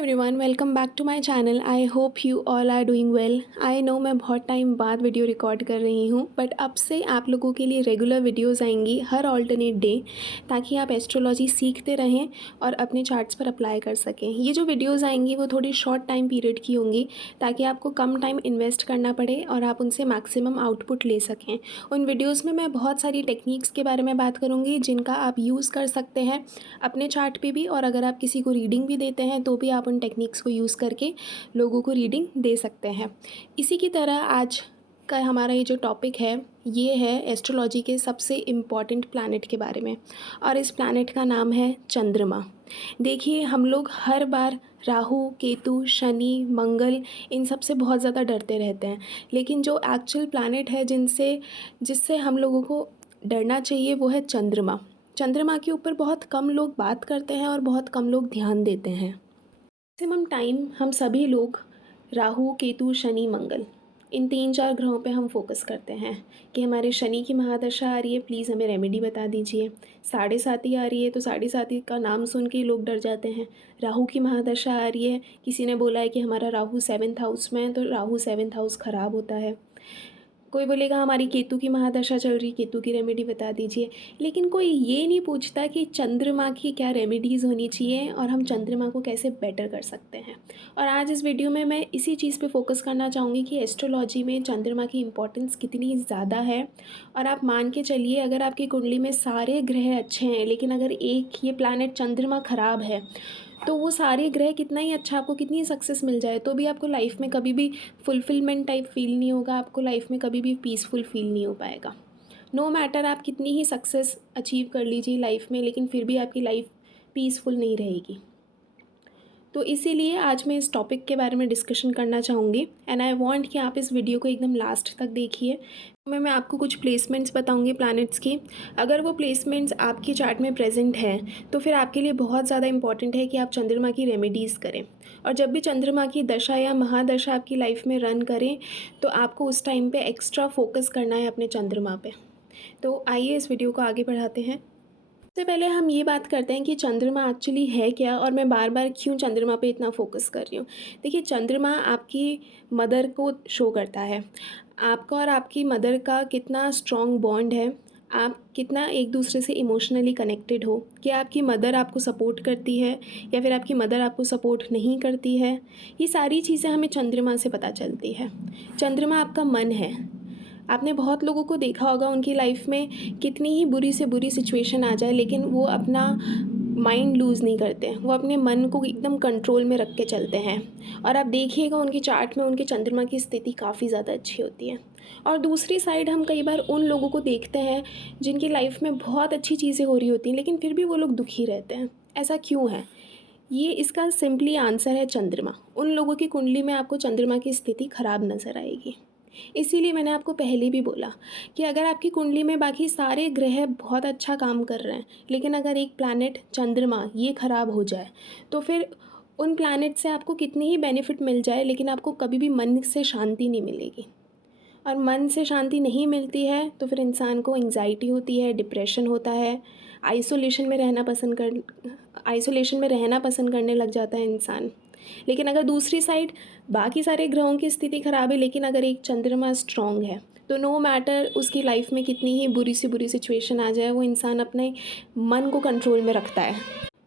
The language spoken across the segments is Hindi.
Everyone, welcome back to my channel. I hope you all are doing well. I know मैं बहुत टाइम बाद वीडियो रिकॉर्ड कर रही हूँ, बट अब से आप लोगों के लिए रेगुलर वीडियोस आएंगी हर ऑल्टरनेट डे, ताकि आप एस्ट्रोलॉजी सीखते रहें और अपने चार्ट्स पर अप्लाई कर सकें। ये जो वीडियोस आएंगी वो थोड़ी शॉर्ट टाइम पीरियड की होंगी, ताकि आपको कम टाइम इन्वेस्ट करना पड़े और आप उनसे मैक्सिमम आउटपुट ले सकें। उन वीडियोज़ में मैं बहुत सारी टेक्निक्स के बारे में बात करूँगी जिनका आप यूज़ कर सकते हैं अपने चार्ट पे भी, और अगर आप किसी को रीडिंग भी देते हैं तो भी आप उन टेक्निक्स को यूज़ करके लोगों को रीडिंग दे सकते हैं। इसी की तरह आज का हमारा ये जो टॉपिक है ये है एस्ट्रोलॉजी के सबसे इम्पॉर्टेंट प्लैनेट के बारे में, और इस प्लैनेट का नाम है चंद्रमा। देखिए, हम लोग हर बार राहु, केतु, शनि, मंगल इन सब से बहुत ज़्यादा डरते रहते हैं, लेकिन जो एक्चुअल प्लैनेट है जिससे हम लोगों को डरना चाहिए वो है चंद्रमा। चंद्रमा के ऊपर बहुत कम लोग बात करते हैं और बहुत कम लोग ध्यान देते हैं। मैक्सिमम टाइम हम सभी लोग राहु, केतु, शनि, मंगल इन 3-4 ग्रहों पे हम फोकस करते हैं कि हमारे शनि की महादशा आ रही है, प्लीज़ हमें रेमेडी बता दीजिए। साढ़े साती आ रही है तो साढ़े साती का नाम सुन के ही लोग डर जाते हैं। राहु की महादशा आ रही है, किसी ने बोला है कि हमारा राहु 7th हाउस में है तो राहु 7th हाउस ख़राब होता है। कोई बोलेगा हमारी केतु की महादशा चल रही, केतु की रेमेडी बता दीजिए। लेकिन कोई ये नहीं पूछता कि चंद्रमा की क्या रेमेडीज़ होनी चाहिए और हम चंद्रमा को कैसे बेटर कर सकते हैं। और आज इस वीडियो में मैं इसी चीज़ पे फोकस करना चाहूँगी कि एस्ट्रोलॉजी में चंद्रमा की इम्पोर्टेंस कितनी ज़्यादा है। और आप मान के चलिए, अगर आपकी कुंडली में सारे ग्रह अच्छे हैं लेकिन अगर एक ये प्लैनेट चंद्रमा ख़राब है तो वो सारे ग्रह कितना ही अच्छा, आपको कितनी सक्सेस मिल जाए तो भी आपको लाइफ में कभी भी फुलफिलमेंट टाइप फील नहीं होगा, आपको लाइफ में कभी भी पीसफुल फील नहीं हो पाएगा। नो मैटर आप कितनी ही सक्सेस अचीव कर लीजिए लाइफ में, लेकिन फिर भी आपकी लाइफ पीसफुल नहीं रहेगी। तो इसीलिए आज मैं इस टॉपिक के बारे में डिस्कशन करना चाहूँगी, एंड आई वांट कि आप इस वीडियो को एकदम लास्ट तक देखिए। मैं आपको कुछ प्लेसमेंट्स बताऊँगी प्लैनेट्स की। अगर वो प्लेसमेंट्स आपकी चार्ट में प्रेजेंट हैं तो फिर आपके लिए बहुत ज़्यादा इंपॉर्टेंट है कि आप चंद्रमा की रेमेडीज़ करें। और जब भी चंद्रमा की दशा या महादशा आपकी लाइफ में रन करें तो आपको उस टाइम पे एक्स्ट्रा फोकस करना है अपने चंद्रमा पे। तो आइए इस वीडियो को आगे बढ़ाते हैं। सबसे पहले हम ये बात करते हैं कि चंद्रमा एक्चुअली है क्या, और मैं बार बार क्यों चंद्रमा पे इतना फोकस कर रही हूँ। देखिए, चंद्रमा आपकी मदर को शो करता है, आपका और आपकी मदर का कितना स्ट्रॉन्ग बॉन्ड है, आप कितना एक दूसरे से इमोशनली कनेक्टेड हो, कि आपकी मदर आपको सपोर्ट करती है या फिर आपकी मदर आपको सपोर्ट नहीं करती है। ये सारी चीज़ें हमें चंद्रमा से पता चलती है। चंद्रमा आपका मन है। आपने बहुत लोगों को देखा होगा, उनकी लाइफ में कितनी ही बुरी से बुरी सिचुएशन आ जाए लेकिन वो अपना माइंड लूज़ नहीं करते, वो अपने मन को एकदम कंट्रोल में रख के चलते हैं। और आप देखिएगा उनकी चार्ट में उनके चंद्रमा की स्थिति काफ़ी ज़्यादा अच्छी होती है। और दूसरी साइड हम कई बार उन लोगों को देखते हैं जिनकी लाइफ में बहुत अच्छी चीज़ें हो रही होती हैं लेकिन फिर भी वो लोग दुखी रहते हैं। ऐसा क्यों है? ये इसका सिंपली आंसर है चंद्रमा। उन लोगों की कुंडली में आपको चंद्रमा की स्थिति खराब नज़र आएगी। इसीलिए मैंने आपको पहले भी बोला कि अगर आपकी कुंडली में बाकी सारे ग्रह बहुत अच्छा काम कर रहे हैं लेकिन अगर एक प्लैनेट चंद्रमा ये ख़राब हो जाए तो फिर उन प्लैनेट से आपको कितनी ही बेनिफिट मिल जाए लेकिन आपको कभी भी मन से शांति नहीं मिलेगी। और मन से शांति नहीं मिलती है तो फिर इंसान को एंग्जाइटी होती है, डिप्रेशन होता है, आइसोलेशन में रहना पसंद करने लग जाता है इंसान। लेकिन अगर दूसरी साइड बाकी सारे ग्रहों की स्थिति ख़राब है लेकिन अगर एक चंद्रमा स्ट्रॉन्ग है तो नो मैटर उसकी लाइफ में कितनी ही बुरी सी बुरी सिचुएशन आ जाए, वो इंसान अपने मन को कंट्रोल में रखता है।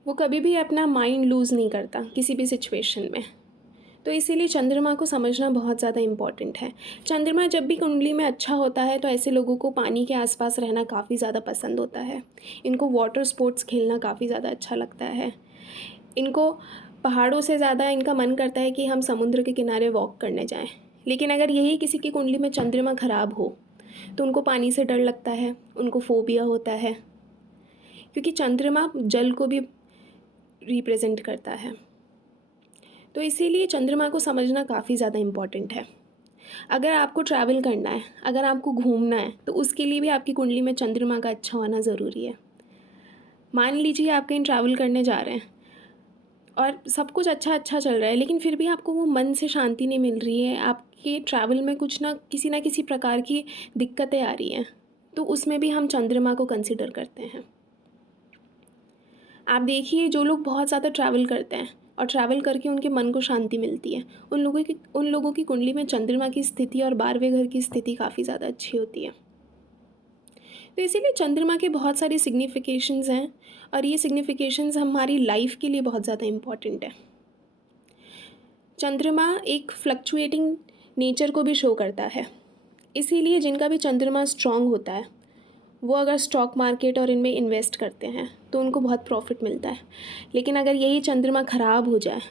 वो कभी भी अपना माइंड लूज़ नहीं करता किसी भी सिचुएशन में। तो इसीलिए चंद्रमा को समझना बहुत ज़्यादा इम्पॉर्टेंट है। चंद्रमा जब भी कुंडली में अच्छा होता है तो ऐसे लोगों को पानी के आसपास रहना काफ़ी ज़्यादा पसंद होता है। इनको वाटर स्पोर्ट्स खेलना काफ़ी ज़्यादा अच्छा लगता है। इनको पहाड़ों से ज़्यादा इनका मन करता है कि हम समुद्र के किनारे वॉक करने जाएं। लेकिन अगर यही किसी की कुंडली में चंद्रमा ख़राब हो तो उनको पानी से डर लगता है, उनको फोबिया होता है, क्योंकि चंद्रमा जल को भी रिप्रेजेंट करता है। तो इसीलिए चंद्रमा को समझना काफ़ी ज़्यादा इम्पॉर्टेंट है। अगर आपको ट्रैवल करना है, अगर आपको घूमना है तो उसके लिए भी आपकी कुंडली में चंद्रमा का अच्छा होना ज़रूरी है। मान लीजिए आप कहीं ट्रैवल करने जा रहे हैं और सब कुछ अच्छा अच्छा चल रहा है लेकिन फिर भी आपको वो मन से शांति नहीं मिल रही है, आपके ट्रैवल में कुछ ना किसी प्रकार की दिक्कतें आ रही हैं, तो उसमें भी हम चंद्रमा को कंसिडर करते हैं। आप देखिए, जो लोग बहुत ज़्यादा ट्रैवल करते हैं और ट्रैवल करके उनके मन को शांति मिलती है। उन लोगों की कुंडली में चंद्रमा की स्थिति और 12वें घर की स्थिति काफ़ी ज़्यादा अच्छी होती है। तो इसीलिए चंद्रमा के बहुत सारी सिग्निफिकेशंस हैं और ये सिग्निफिकेशंस हमारी लाइफ के लिए बहुत ज़्यादा इम्पॉर्टेंट है। चंद्रमा एक फ्लक्चुएटिंग नेचर को भी शो करता है, इसीलिए जिनका भी चंद्रमा स्ट्रांग होता है वो अगर स्टॉक मार्केट और इनमें इन्वेस्ट करते हैं तो उनको बहुत प्रॉफिट मिलता है। लेकिन अगर यही चंद्रमा ख़राब हो जाए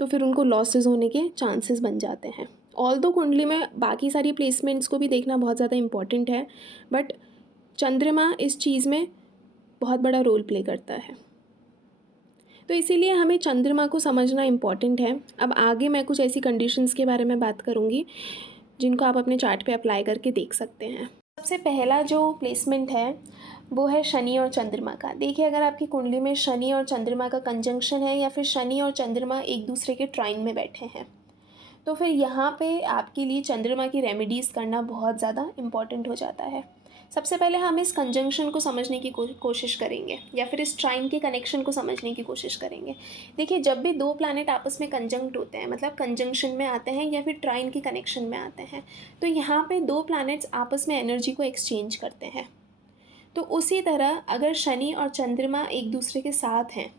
तो फिर उनको लॉसेस होने के चांसेस बन जाते हैं। ऑल्दो कुंडली में बाकी सारी प्लेसमेंट्स को भी देखना बहुत ज़्यादा इम्पॉर्टेंट है, बट चंद्रमा इस चीज़ में बहुत बड़ा रोल प्ले करता है। तो इसीलिए हमें चंद्रमा को समझना इम्पॉर्टेंट है। अब आगे मैं कुछ ऐसी कंडीशंस के बारे में बात करूँगी जिनको आप अपने चार्ट पे अप्लाई करके देख सकते हैं। सबसे पहला जो प्लेसमेंट है वो है शनि और चंद्रमा का। देखिए, अगर आपकी कुंडली में शनि और चंद्रमा का कंजंक्शन है या फिर शनि और चंद्रमा एक दूसरे के ट्राइन में बैठे हैं तो फिर यहाँ पे आपके लिए चंद्रमा की रेमेडीज़ करना बहुत ज़्यादा इम्पॉर्टेंट हो जाता है। सबसे पहले हम इस कंजंक्शन को समझने की कोशिश करेंगे या फिर इस ट्राइन के कनेक्शन को समझने की कोशिश करेंगे। देखिए, जब भी दो प्लैनेट आपस में कंजंक्ट होते हैं, मतलब कंजंक्शन में आते हैं या फिर ट्राइन के कनेक्शन में आते हैं, तो यहाँ पे दो प्लैनेट्स आपस में एनर्जी को एक्सचेंज करते हैं। तो उसी तरह अगर शनि और चंद्रमा एक दूसरे के साथ हैं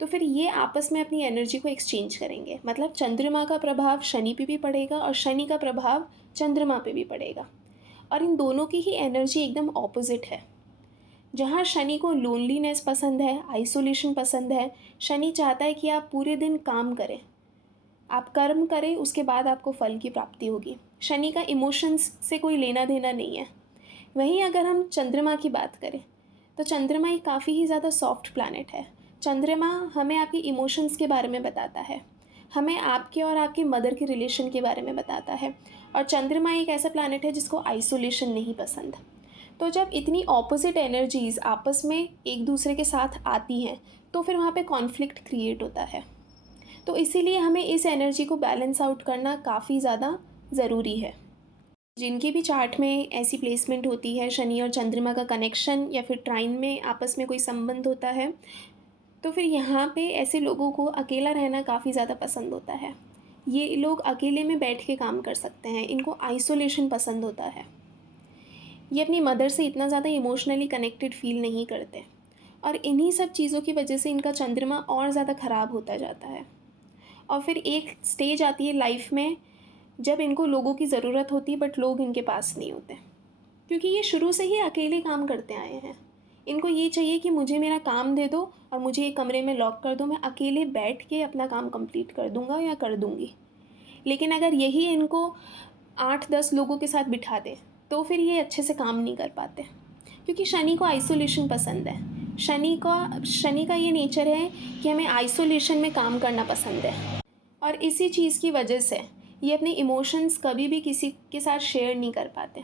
तो फिर ये आपस में अपनी एनर्जी को एक्सचेंज करेंगे। मतलब चंद्रमा का प्रभाव शनि पे भी पड़ेगा और शनि का प्रभाव चंद्रमा पे भी पड़ेगा, और इन दोनों की ही एनर्जी एकदम ऑपोजिट है। जहाँ शनि को लोनलीनेस पसंद है, आइसोलेशन पसंद है, शनि चाहता है कि आप पूरे दिन काम करें, आप कर्म करें, उसके बाद आपको फल की प्राप्ति होगी। शनि का इमोशंस से कोई लेना देना नहीं है। वहीं अगर हम चंद्रमा की बात करें तो चंद्रमा एक काफ़ी ही ज़्यादा सॉफ्ट प्लैनेट है। चंद्रमा हमें आपके इमोशंस के बारे में बताता है, हमें आपके और आपके मदर के रिलेशन के बारे में बताता है, और चंद्रमा एक ऐसा प्लैनेट है जिसको आइसोलेशन नहीं पसंद। तो जब इतनी ऑपोजिट एनर्जीज़ आपस में एक दूसरे के साथ आती हैं तो फिर वहाँ पे कॉन्फ्लिक्ट क्रिएट होता है। तो इसीलिए हमें इस एनर्जी को बैलेंस आउट करना काफ़ी ज़्यादा ज़रूरी है। जिनके भी चार्ट में ऐसी प्लेसमेंट होती है, शनि और चंद्रमा का कनेक्शन या फिर ट्राइन में आपस में कोई संबंध होता है, तो फिर यहाँ पे ऐसे लोगों को अकेला रहना काफ़ी ज़्यादा पसंद होता है। ये लोग अकेले में बैठ के काम कर सकते हैं, इनको आइसोलेशन पसंद होता है। ये अपनी मदर से इतना ज़्यादा इमोशनली कनेक्टेड फील नहीं करते, और इन्हीं सब चीज़ों की वजह से इनका चंद्रमा और ज़्यादा ख़राब होता जाता है। और फिर एक स्टेज आती है लाइफ में जब इनको लोगों की ज़रूरत होती है बट लोग इनके पास नहीं होते, क्योंकि ये शुरू से ही अकेले काम करते आए हैं। इनको ये चाहिए कि मुझे मेरा काम दे दो और मुझे एक कमरे में लॉक कर दो, मैं अकेले बैठ के अपना काम कंप्लीट कर दूंगा या कर दूंगी। लेकिन अगर यही इनको 8-10 लोगों के साथ बिठा दे तो फिर ये अच्छे से काम नहीं कर पाते, क्योंकि शनि को आइसोलेशन पसंद है। शनि का ये नेचर है कि हमें आइसोलेशन में काम करना पसंद है, और इसी चीज़ की वजह से ये अपने इमोशंस कभी भी किसी के साथ शेयर नहीं कर पाते।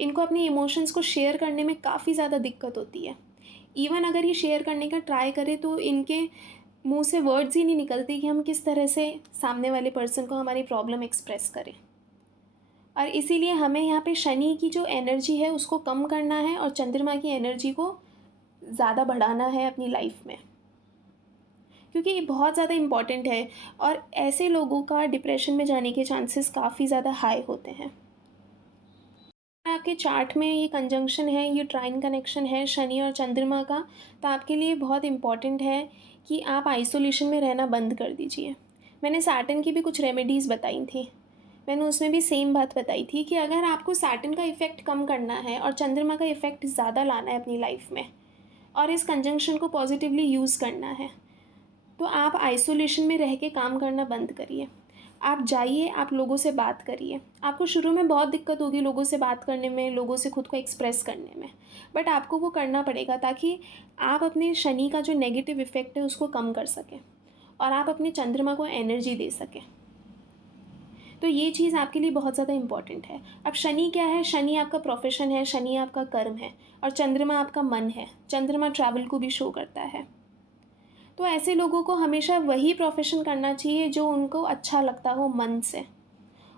इनको अपने इमोशंस को शेयर करने में काफ़ी ज़्यादा दिक्कत होती है। इवन अगर ये शेयर करने का ट्राई करें तो इनके मुंह से वर्ड्स ही नहीं निकलते कि हम किस तरह से सामने वाले पर्सन को हमारी प्रॉब्लम एक्सप्रेस करें। और इसीलिए हमें यहाँ पे शनि की जो एनर्जी है उसको कम करना है और चंद्रमा की एनर्जी को ज़्यादा बढ़ाना है अपनी लाइफ में, क्योंकि ये बहुत ज़्यादा इम्पॉर्टेंट है। और ऐसे लोगों का डिप्रेशन में जाने के चांसेस काफ़ी ज़्यादा हाई होते हैं। आपके चार्ट में ये कंजंक्शन है, ये ट्राइन कनेक्शन है शनि और चंद्रमा का, तो आपके लिए बहुत इम्पॉर्टेंट है कि आप आइसोलेशन में रहना बंद कर दीजिए। मैंने सैटर्न की भी कुछ रेमेडीज़ बताई थी, मैंने उसमें भी सेम बात बताई थी कि अगर आपको सैटर्न का इफ़ेक्ट कम करना है और चंद्रमा का इफ़ेक्ट ज़्यादा लाना है अपनी लाइफ में और इस कंजंक्शन को पॉजिटिवली यूज़ करना है, तो आप आइसोलेशन में रह के काम करना बंद करिए। आप जाइए, आप लोगों से बात करिए। आपको शुरू में बहुत दिक्कत होगी लोगों से बात करने में, लोगों से खुद को एक्सप्रेस करने में, बट आपको वो करना पड़ेगा ताकि आप अपने शनि का जो नेगेटिव इफ़ेक्ट है उसको कम कर सकें और आप अपने चंद्रमा को एनर्जी दे सकें। तो ये चीज़ आपके लिए बहुत ज़्यादा इम्पॉर्टेंट है। अब शनि क्या है? शनि आपका प्रोफेशन है, शनि आपका कर्म है, और चंद्रमा आपका मन है। चंद्रमा ट्रैवल को भी शो करता है। तो ऐसे लोगों को हमेशा वही प्रोफेशन करना चाहिए जो उनको अच्छा लगता हो मन से।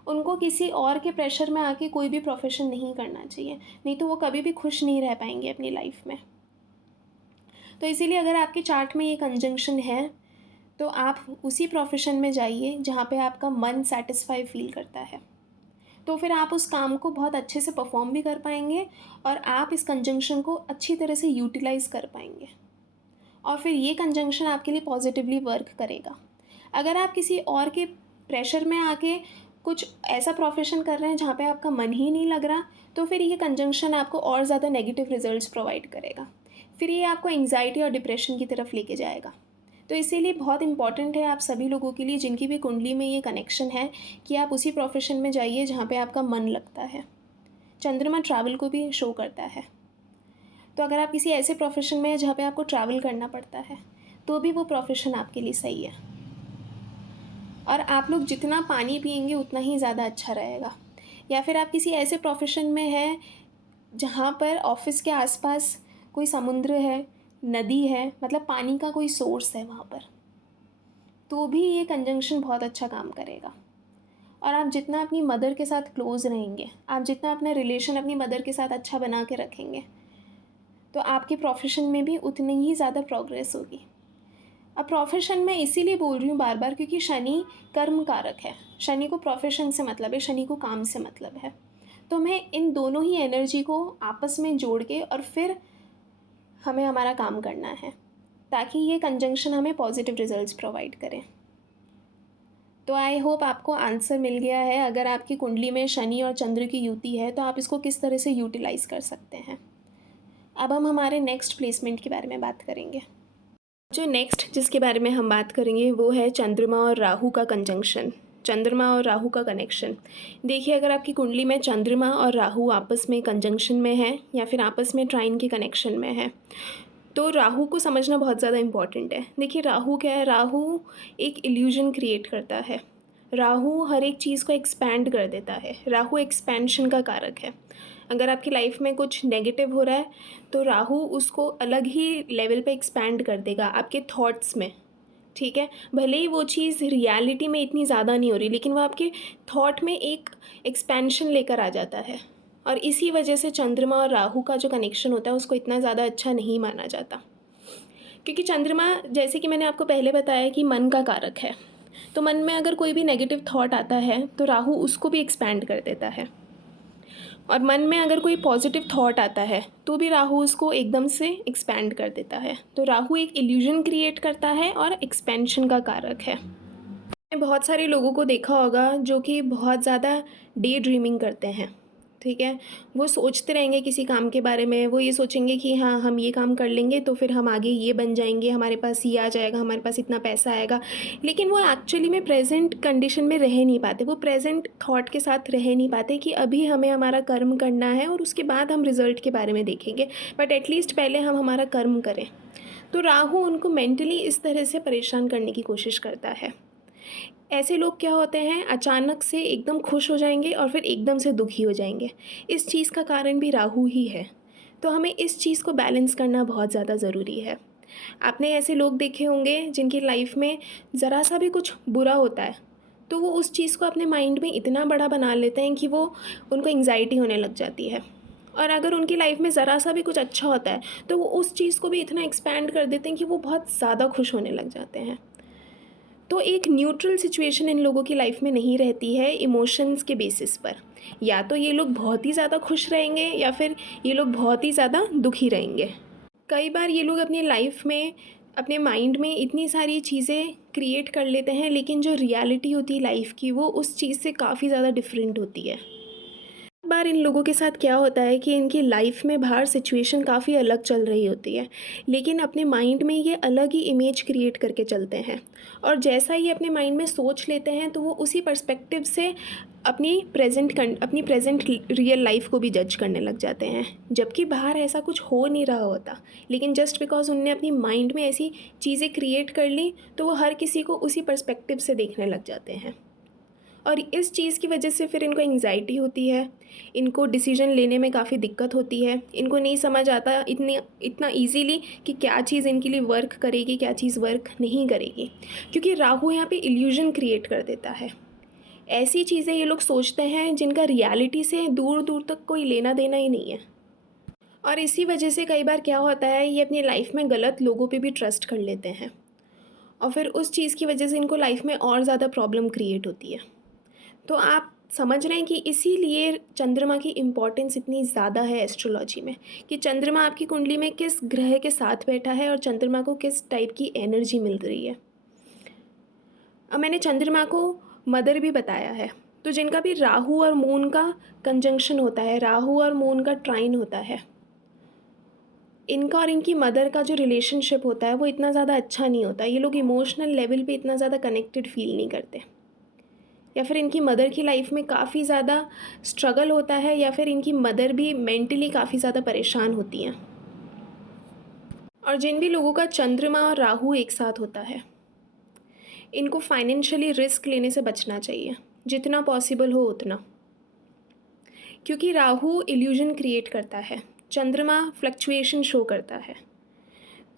उनको किसी और के प्रेशर में आके कोई भी प्रोफेशन नहीं करना चाहिए, नहीं तो वो कभी भी खुश नहीं रह पाएंगे अपनी लाइफ में। तो इसीलिए अगर आपके चार्ट में ये कंजंक्शन है तो आप उसी प्रोफेशन में जाइए जहाँ पे आपका मन सैटिस्फाई फील करता है। तो फिर आप उस काम को बहुत अच्छे से परफॉर्म भी कर पाएंगे और आप इस कंजंक्शन को अच्छी तरह से यूटिलाइज़ कर पाएंगे और फिर ये कंजंक्शन आपके लिए पॉजिटिवली वर्क करेगा। अगर आप किसी और के प्रेशर में आके कुछ ऐसा प्रोफेशन कर रहे हैं जहाँ पे आपका मन ही नहीं लग रहा, तो फिर ये कंजंक्शन आपको और ज़्यादा नेगेटिव रिजल्ट्स प्रोवाइड करेगा। फिर ये आपको एंग्जाइटी और डिप्रेशन की तरफ लेके जाएगा। तो इसीलिए बहुत इंपॉर्टेंट है आप सभी लोगों के लिए जिनकी भी कुंडली में ये कनेक्शन है कि आप उसी प्रोफेशन में जाइए जहाँ पे आपका मन लगता है। चंद्रमा ट्रैवल को भी शो करता है। तो अगर आप किसी ऐसे प्रोफेशन में हैं जहाँ पे आपको ट्रैवल करना पड़ता है, तो भी वो प्रोफेशन आपके लिए सही है। और आप लोग जितना पानी पिएंगे उतना ही ज़्यादा अच्छा रहेगा। या फिर आप किसी ऐसे प्रोफेशन में हैं जहाँ पर ऑफिस के आसपास कोई समुद्र है, नदी है, मतलब पानी का कोई सोर्स है वहाँ पर, तो भी ये कंजंक्शन बहुत अच्छा काम करेगा। और आप जितना अपनी मदर के साथ क्लोज़ रहेंगे, आप जितना अपना रिलेशन अपनी मदर के साथ अच्छा बना के रखेंगे, तो आपके प्रोफेशन में भी उतनी ही ज़्यादा प्रोग्रेस होगी। अब प्रोफेशन में इसीलिए बोल रही हूँ बार बार क्योंकि शनि कर्म कारक है। शनि को प्रोफेशन से मतलब है, शनि को काम से मतलब है। तो हमें इन दोनों ही एनर्जी को आपस में जोड़ के और फिर हमें हमारा काम करना है ताकि ये कंजंक्शन हमें पॉजिटिव रिजल्ट्स प्रोवाइड करें। तो आई होप आपको आंसर मिल गया है। अगर आपकी कुंडली में शनि और चंद्र की युति है तो आप इसको किस तरह से यूटिलाइज़ कर सकते हैं। अब हम हमारे नेक्स्ट प्लेसमेंट के बारे में बात करेंगे। जो नेक्स्ट जिसके बारे में हम बात करेंगे वो है चंद्रमा और राहु का कंजंक्शन, चंद्रमा और राहु का कनेक्शन। देखिए, अगर आपकी कुंडली में चंद्रमा और राहु आपस में कंजंक्शन में है या फिर आपस में ट्राइन के कनेक्शन में है, तो राहु को समझना बहुत ज़्यादा इम्पॉर्टेंट है। देखिए, राहु क्या है? राहु एक इल्यूजन क्रिएट करता है। राहु हर एक चीज़ को एक्सपैंड कर देता है। राहु एक्सपेंशन का कारक है। अगर आपकी लाइफ में कुछ नेगेटिव हो रहा है तो राहु उसको अलग ही लेवल पे एक्सपैंड कर देगा आपके थॉट्स में। ठीक है, भले ही वो चीज़ रियलिटी में इतनी ज़्यादा नहीं हो रही, लेकिन वो आपके थॉट में एक एक्सपेंशन लेकर आ जाता है। और इसी वजह से चंद्रमा और राहु का जो कनेक्शन होता है उसको इतना ज़्यादा अच्छा नहीं माना जाता, क्योंकि चंद्रमा, जैसे कि मैंने आपको पहले बताया, कि मन का कारक है। तो मन में अगर कोई भी नेगेटिव थॉट आता है तो राहु उसको भी एक्सपैंड कर देता है, और मन में अगर कोई पॉजिटिव थॉट आता है तो भी राहु उसको एकदम से एक्सपैंड कर देता है। तो राहु एक इल्यूजन क्रिएट करता है और एक्सपेंशन का कारक है। बहुत सारे लोगों को देखा होगा जो कि बहुत ज़्यादा डे ड्रीमिंग करते हैं। ठीक है, वो सोचते रहेंगे किसी काम के बारे में। वो ये सोचेंगे कि हाँ, हम ये काम कर लेंगे तो फिर हम आगे ये बन जाएंगे, हमारे पास ये आ जाएगा, हमारे पास इतना पैसा आएगा। लेकिन वो एक्चुअली में प्रेजेंट कंडीशन में रह नहीं पाते, वो प्रेजेंट थॉट के साथ रह नहीं पाते कि अभी हमें हमारा कर्म करना है और उसके बाद हम रिज़ल्ट के बारे में देखेंगे, बट एटलीस्ट पहले हम हमारा कर्म करें। तो राहु उनको मेंटली इस तरह से परेशान करने की कोशिश करता है। ऐसे लोग क्या होते हैं, अचानक से एकदम खुश हो जाएंगे और फिर एकदम से दुखी हो जाएंगे। इस चीज़ का कारण भी राहु ही है। तो हमें इस चीज़ को बैलेंस करना बहुत ज़्यादा ज़रूरी है। आपने ऐसे लोग देखे होंगे जिनकी लाइफ में ज़रा सा भी कुछ बुरा होता है तो वो उस चीज़ को अपने माइंड में इतना बड़ा बना लेते हैं कि वो उनको एंग्जाइटी होने लग जाती है। और अगर उनकी लाइफ में ज़रा सा भी कुछ अच्छा होता है तो वो उस चीज़ को भी इतना एक्सपैंड कर देते हैं कि वो बहुत ज़्यादा खुश होने लग जाते हैं। तो एक न्यूट्रल सिचुएशन इन लोगों की लाइफ में नहीं रहती है इमोशंस के बेसिस पर। या तो ये लोग बहुत ही ज़्यादा खुश रहेंगे या फिर ये लोग बहुत ही ज़्यादा दुखी रहेंगे। कई बार ये लोग अपनी लाइफ में, अपने माइंड में इतनी सारी चीज़ें क्रिएट कर लेते हैं, लेकिन जो रियलिटी होती है लाइफ की वो उस चीज़ से काफ़ी ज़्यादा डिफरेंट होती है। बार इन लोगों के साथ क्या होता है कि इनकी लाइफ में बाहर सिचुएशन काफ़ी अलग चल रही होती है, लेकिन अपने माइंड में ये अलग ही इमेज क्रिएट करके चलते हैं। और जैसा ये अपने माइंड में सोच लेते हैं तो वो उसी पर्सपेक्टिव से अपनी प्रेजेंट रियल लाइफ को भी जज करने लग जाते हैं, जबकि बाहर ऐसा कुछ हो नहीं रहा होता। लेकिन जस्ट बिकॉज उनने अपनी माइंड में ऐसी चीज़ें क्रिएट कर ली तो वो हर किसी को उसी पर्सपेक्टिव से देखने लग जाते हैं। और इस चीज़ की वजह से फिर इनको एंग्जाइटी होती है, इनको डिसीजन लेने में काफ़ी दिक्कत होती है। इनको नहीं समझ आता इतना इजीली कि क्या चीज़ इनके लिए वर्क करेगी, क्या चीज़ वर्क नहीं करेगी, क्योंकि राहु यहाँ पे इल्यूजन क्रिएट कर देता है। ऐसी चीज़ें ये लोग सोचते हैं जिनका रियलिटी से दूर दूर तक कोई लेना देना ही नहीं है। और इसी वजह से कई बार क्या होता है, ये अपनी लाइफ में गलत लोगों पे भी ट्रस्ट कर लेते हैं। और फिर उस चीज़ की वजह से इनको लाइफ में और ज़्यादा प्रॉब्लम क्रिएट होती है। तो आप समझ रहे हैं कि इसीलिए चंद्रमा की इम्पोर्टेंस इतनी ज़्यादा है एस्ट्रोलॉजी में, कि चंद्रमा आपकी कुंडली में किस ग्रह के साथ बैठा है और चंद्रमा को किस टाइप की एनर्जी मिल रही है। अब मैंने चंद्रमा को मदर भी बताया है, तो जिनका भी राहु और मून का कंजंक्शन होता है, राहु और मून का ट्राइन होता है, इनका और इनकी मदर का जो रिलेशनशिप होता है वो इतना ज़्यादा अच्छा नहीं होता। ये लोग इमोशनल लेवल पे इतना ज़्यादा कनेक्टेड फील नहीं करते, या फिर इनकी मदर की लाइफ में काफ़ी ज़्यादा स्ट्रगल होता है, या फिर इनकी मदर भी मेंटली काफ़ी ज़्यादा परेशान होती हैं। और जिन भी लोगों का चंद्रमा और राहु एक साथ होता है, इनको फाइनेंशियली रिस्क लेने से बचना चाहिए, जितना पॉसिबल हो उतना, क्योंकि राहु इल्यूजन क्रिएट करता है, चंद्रमा फ्लक्चुएशन शो करता है।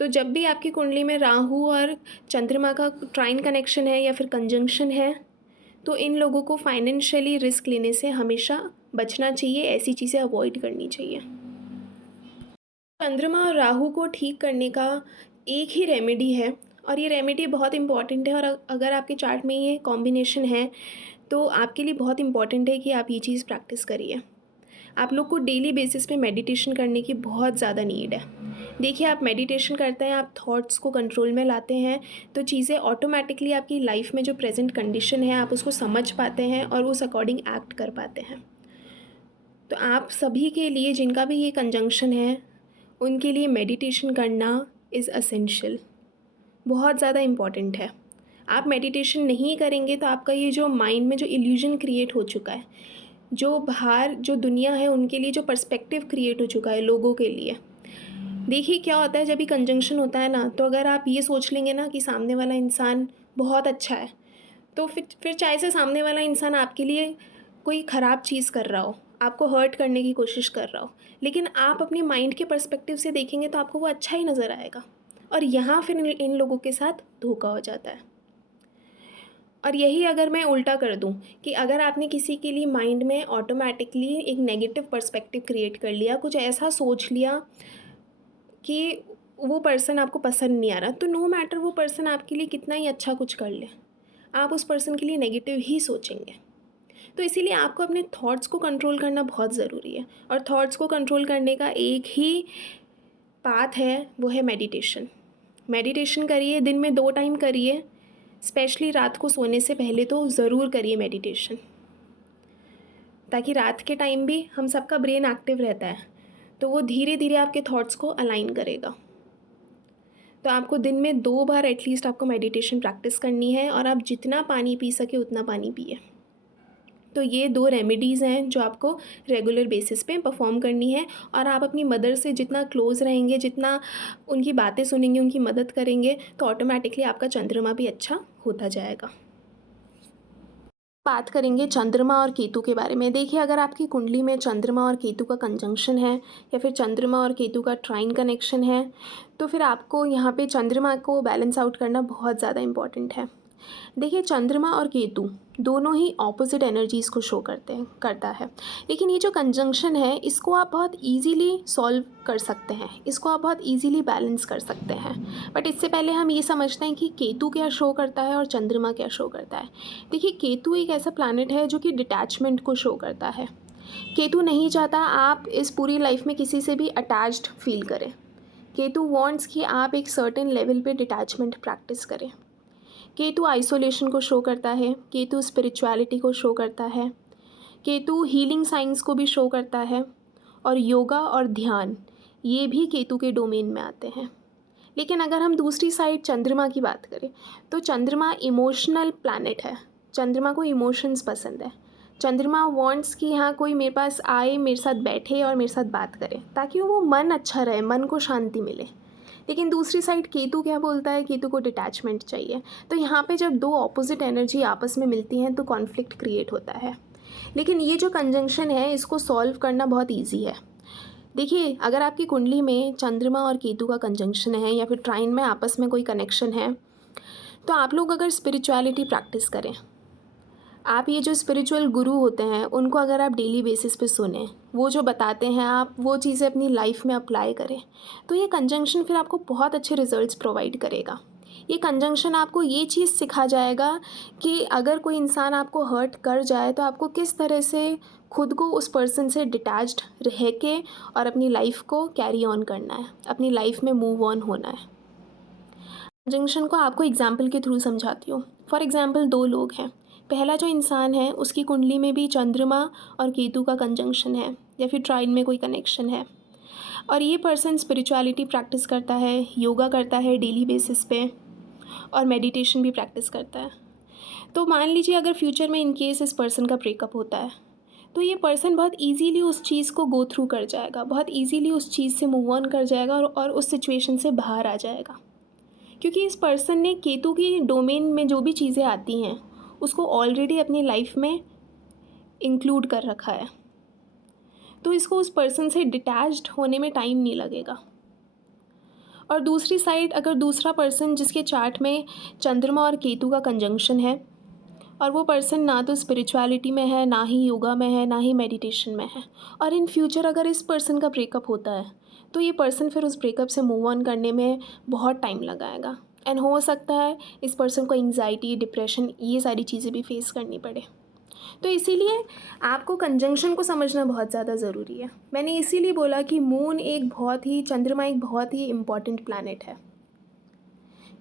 तो जब भी आपकी कुंडली में राहु और चंद्रमा का ट्राइन कनेक्शन है या फिर कंजंक्शन है, तो इन लोगों को फाइनेंशियली रिस्क लेने से हमेशा बचना चाहिए, ऐसी चीज़ें अवॉइड करनी चाहिए। चंद्रमा और राहु को ठीक करने का एक ही रेमेडी है, और ये रेमेडी बहुत इम्पॉर्टेंट है, और अगर आपके चार्ट में ये कॉम्बिनेशन है तो आपके लिए बहुत इम्पॉर्टेंट है कि आप ये चीज़ प्रैक्टिस करिए। आप लोग को डेली बेसिस पे मेडिटेशन करने की बहुत ज़्यादा नीड है। देखिए, आप मेडिटेशन करते हैं, आप थॉट्स को कंट्रोल में लाते हैं, तो चीज़ें ऑटोमेटिकली आपकी लाइफ में जो प्रेजेंट कंडीशन है आप उसको समझ पाते हैं और उस अकॉर्डिंग एक्ट कर पाते हैं। तो आप सभी के लिए, जिनका भी ये कंजंक्शन है, उनके लिए मेडिटेशन करना इज़ असेंशियल, बहुत ज़्यादा इम्पॉर्टेंट है। आप मेडिटेशन नहीं करेंगे तो आपका ये जो माइंड में जो इल्यूजन क्रिएट हो चुका है, जो बाहर जो दुनिया है उनके लिए जो पर्सपेक्टिव क्रिएट हो चुका है लोगों के लिए। देखिए क्या होता है, जब भी कंजंक्शन होता है ना, तो अगर आप ये सोच लेंगे ना कि सामने वाला इंसान बहुत अच्छा है, तो फिर चाहे से सामने वाला इंसान आपके लिए कोई ख़राब चीज़ कर रहा हो, आपको हर्ट करने की कोशिश कर रहा हो, लेकिन आप अपने माइंड के पर्सपेक्टिव से देखेंगे तो आपको वो अच्छा ही नज़र आएगा। और यहाँ फिर इन लोगों के साथ धोखा हो जाता है। और यही अगर मैं उल्टा कर दूं कि अगर आपने किसी के लिए माइंड में ऑटोमेटिकली एक नेगेटिव पर्सपेक्टिव क्रिएट कर लिया, कुछ ऐसा सोच लिया कि वो पर्सन आपको पसंद नहीं आ रहा, तो नो मैटर वो पर्सन आपके लिए कितना ही अच्छा कुछ कर ले, आप उस पर्सन के लिए नेगेटिव ही सोचेंगे। तो इसीलिए आपको अपने थॉट्स को कंट्रोल करना बहुत ज़रूरी है, और थॉट्स को कंट्रोल करने का एक ही पाथ है, वो है मेडिटेशन। मेडिटेशन करिए, दिन में 2 टाइम करिए, स्पेशली रात को सोने से पहले तो ज़रूर करिए मेडिटेशन, ताकि रात के टाइम भी हम सबका ब्रेन एक्टिव रहता है, तो वो धीरे धीरे आपके थॉट्स को अलाइन करेगा। तो आपको दिन में 2 बार एटलीस्ट आपको मेडिटेशन प्रैक्टिस करनी है, और आप जितना पानी पी सके उतना पानी पिए। तो ये 2 रेमेडीज़ हैं जो आपको रेगुलर बेसिस पे परफॉर्म करनी है, और आप अपनी मदर से जितना क्लोज़ रहेंगे, जितना उनकी बातें सुनेंगे, उनकी मदद करेंगे, तो ऑटोमेटिकली आपका चंद्रमा भी अच्छा होता जाएगा। बात करेंगे चंद्रमा और केतु के बारे में। देखिए, अगर आपकी कुंडली में चंद्रमा और केतु का कंजंक्शन है, या फिर चंद्रमा और केतु का ट्राइन कनेक्शन है, तो फिर आपको यहाँ पे चंद्रमा को बैलेंस आउट करना बहुत ज़्यादा इम्पॉर्टेंट है। देखिए, चंद्रमा और केतु दोनों ही ऑपोजिट एनर्जीज़ को शो करता है, लेकिन ये जो कंजंक्शन है इसको आप बहुत इजीली सॉल्व कर सकते हैं, इसको आप बहुत इजीली बैलेंस कर सकते हैं। बट इससे पहले हम ये समझते हैं कि केतु क्या शो करता है और चंद्रमा क्या शो करता है। देखिए, केतु एक ऐसा प्लैनेट है जो कि डिटैचमेंट को शो करता है। केतु नहीं चाहता आप इस पूरी लाइफ में किसी से भी अटैच्ड फील करें। केतु वांट्स कि आप एक सर्टेन लेवल पे डिटैचमेंट प्रैक्टिस करें। केतु आइसोलेशन को शो करता है, केतु स्पिरिचुअलिटी को शो करता है, केतु हीलिंग साइंस को भी शो करता है, और योगा और ध्यान ये भी केतु के डोमेन में आते हैं। लेकिन अगर हम दूसरी साइड चंद्रमा की बात करें, तो चंद्रमा इमोशनल प्लैनेट है। चंद्रमा को इमोशंस पसंद है। चंद्रमा वांट्स कि हाँ, कोई मेरे पास आए, मेरे साथ बैठे और मेरे साथ बात करे, ताकि वो मन अच्छा रहे, मन को शांति मिले। लेकिन दूसरी साइड केतु क्या बोलता है, केतु को डिटैचमेंट चाहिए। तो यहाँ पे जब 2 ऑपोजिट एनर्जी आपस में मिलती हैं तो कॉन्फ्लिक्ट क्रिएट होता है। लेकिन ये जो कंजंक्शन है इसको सॉल्व करना बहुत ईजी है। देखिए, अगर आपकी कुंडली में चंद्रमा और केतु का कंजंक्शन है, या फिर ट्राइन में आपस में कोई कनेक्शन है, तो आप लोग अगर स्पिरिचुअलिटी प्रैक्टिस करें, आप ये जो स्पिरिचुअल गुरु होते हैं उनको अगर आप डेली बेसिस पे सुने, वो जो बताते हैं आप वो चीज़ें अपनी लाइफ में अप्लाई करें, तो ये कंजंक्शन फिर आपको बहुत अच्छे रिजल्ट्स प्रोवाइड करेगा। ये कंजंक्शन आपको ये चीज़ सिखा जाएगा कि अगर कोई इंसान आपको हर्ट कर जाए तो आपको किस तरह से खुद को उस पर्सन से डिटैच्ड रह के और अपनी लाइफ को कैरी ऑन करना है, अपनी लाइफ में मूव ऑन होना है। कंजंक्शन को आपको एग्जाम्पल के थ्रू समझाती हूँ। फॉर एग्जाम्पल 2 लोग हैं। पहला जो इंसान है उसकी कुंडली में भी चंद्रमा और केतु का कंजंक्शन है या फिर ट्राइन में कोई कनेक्शन है, और ये पर्सन स्पिरिचुअलिटी प्रैक्टिस करता है, योगा करता है डेली बेसिस पे और मेडिटेशन भी प्रैक्टिस करता है। तो मान लीजिए अगर फ्यूचर में इन केस इस पर्सन का ब्रेकअप होता है तो ये पर्सन बहुत इजीली उस चीज़ को गो थ्रू कर जाएगा, बहुत इजीली उस चीज़ से मूव ऑन कर जाएगा और उस सिचुएशन से बाहर आ जाएगा, क्योंकि इस पर्सन ने केतु की डोमेन में जो भी चीज़ें आती हैं उसको ऑलरेडी अपनी लाइफ में इंक्लूड कर रखा है। तो इसको उस पर्सन से डिटैच्ड होने में टाइम नहीं लगेगा। और दूसरी साइड अगर दूसरा पर्सन जिसके चार्ट में चंद्रमा और केतु का कंजंक्शन है और वो पर्सन ना तो स्पिरिचुअलिटी में है, ना ही योगा में है, ना ही मेडिटेशन में है, और इन फ्यूचर अगर इस पर्सन का ब्रेकअप होता है तो ये पर्सन फिर उस ब्रेकअप से मूव ऑन करने में बहुत टाइम लगाएगा एंड हो सकता है इस पर्सन को एंग्जाइटी, डिप्रेशन, ये सारी चीज़ें भी फेस करनी पड़े। तो इसीलिए आपको कंजंक्शन को समझना बहुत ज़्यादा ज़रूरी है। मैंने इसीलिए बोला कि चंद्रमा एक बहुत ही इम्पॉर्टेंट प्लैनेट है,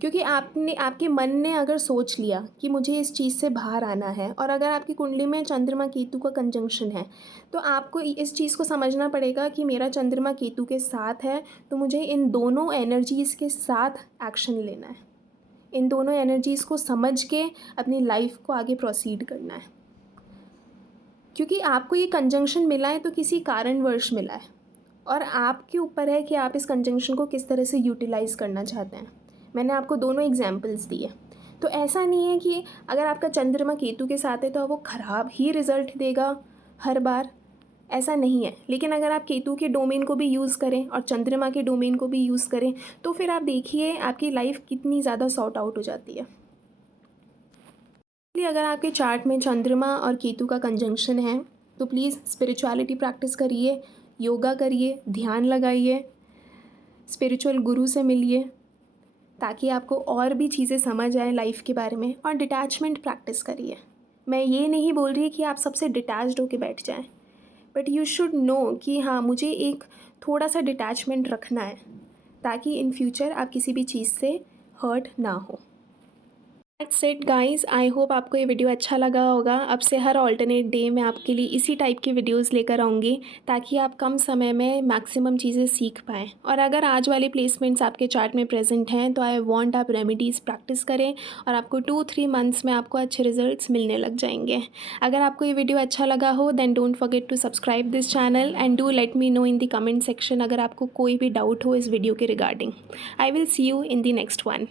क्योंकि आपके मन ने अगर सोच लिया कि मुझे इस चीज़ से बाहर आना है, और अगर आपकी कुंडली में चंद्रमा केतु का कंजंक्शन है तो आपको इस चीज़ को समझना पड़ेगा कि मेरा चंद्रमा केतु के साथ है, तो मुझे इन दोनों एनर्जीज़ के साथ एक्शन लेना है, इन दोनों एनर्जीज़ को समझ के अपनी लाइफ को आगे प्रोसीड करना है। क्योंकि आपको ये कंजंक्शन मिला है तो किसी कारणवश मिला है, और आपके ऊपर है कि आप इस कंजंक्शन को किस तरह से यूटिलाइज़ करना चाहते हैं। मैंने आपको दोनों एग्जाम्पल्स दिए। तो ऐसा नहीं है कि अगर आपका चंद्रमा केतु के साथ है तो वो ख़राब ही रिज़ल्ट देगा हर बार, ऐसा नहीं है। लेकिन अगर आप केतु के डोमेन को भी यूज़ करें और चंद्रमा के डोमेन को भी यूज़ करें तो फिर आप देखिए आपकी लाइफ कितनी ज़्यादा सॉर्ट आउट हो जाती है। इसलिए अगर आपके चार्ट में चंद्रमा और केतु का कंजंक्शन है तो प्लीज़ स्पिरिचुअलिटी प्रैक्टिस करिए, योगा करिए, ध्यान लगाइए, स्पिरिचुअल गुरु से मिलिए, ताकि आपको और भी चीज़ें समझ आए लाइफ के बारे में, और डिटैचमेंट प्रैक्टिस करिए। मैं ये नहीं बोल रही कि आप सबसे डिटैच्ड होके बैठ जाएं, बट यू शुड नो कि हाँ, मुझे एक थोड़ा सा डिटैचमेंट रखना है ताकि इन फ्यूचर आप किसी भी चीज़ से हर्ट ना हो। That's it guys, I hope आपको ये वीडियो अच्छा लगा होगा। अब से हर ऑल्टरनेट डे मैं आपके लिए इसी टाइप के वीडियोस लेकर आऊँगी ताकि आप कम समय में मैक्सिमम चीज़ें सीख पाएँ। और अगर आज वाले प्लेसमेंट्स आपके चार्ट में प्रेजेंट हैं तो आई वांट आप रेमेडीज़ प्रैक्टिस करें और आपको 2-3 मंथ्स में आपको अच्छे रिजल्ट्स मिलने लग जाएंगे। अगर आपको ये वीडियो अच्छा लगा हो then don't forget to subscribe this channel and do let me know in the comment section अगर आपको कोई भी डाउट हो इस वीडियो के regarding. I will see you in the next one.